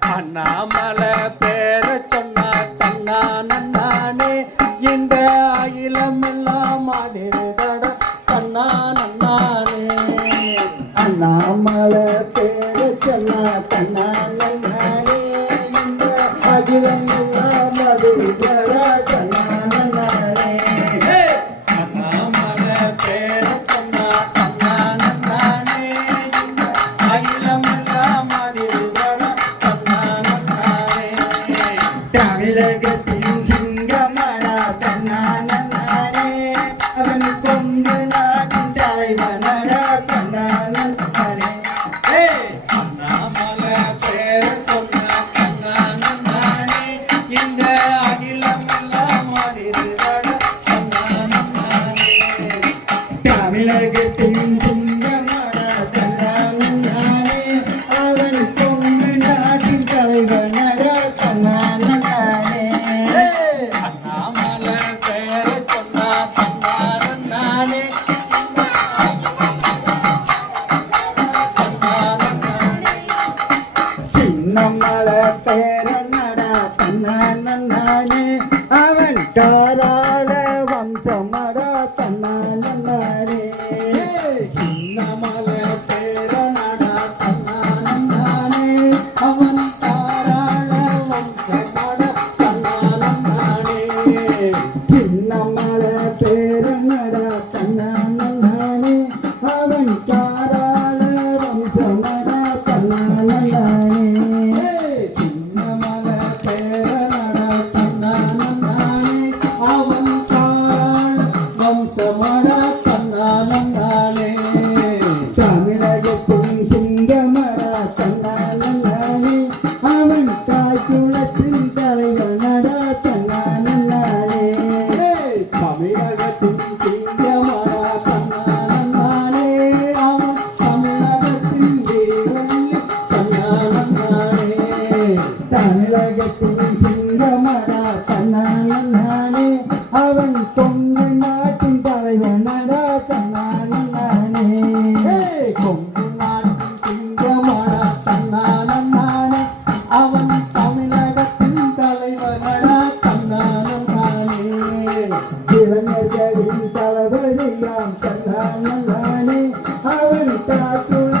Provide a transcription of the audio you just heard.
அண்ணாமலை பேர சொன்னா தன்னா நன்னானே. இந்த அகிலம் எல்லாம் அதிர்தட தன்னா நன்னானே. அண்ணாமலை பேர சொன்னா தன்னா தமிழகத்தின் சிங்கமடா தன்னா நன்னானே அவன் கொங்கு நாட்டின் தலைவனடா தன்னா நன்னானே அண்ணாமலை பேர சொன்னா தன்னா நன்னானே இந்த அகிலம் எல்லாம் அதிர்தட தன்னா நன்னானே தன்னானே அவன் தாராள வம்சமடா தன்னானே. சின்னமல பேரனடா தன்னானே அவன் தாராள வம்சமடா தன்னானே. சின்னமல பேரனடா தன்னானே அவன் தாராள வம்சமடா தன்னானே. அவன் தொங்கு நாட்டின் தலைவன் நடத்தனானே கொங்கு நாட்டின் சிங்கமான தன்னானே அவன் தமிழகத்தின் தலைவன் நடத்தனானே இளைஞர்களின் தளபதியாம் தன்னானே அவன் தாக்குள்ள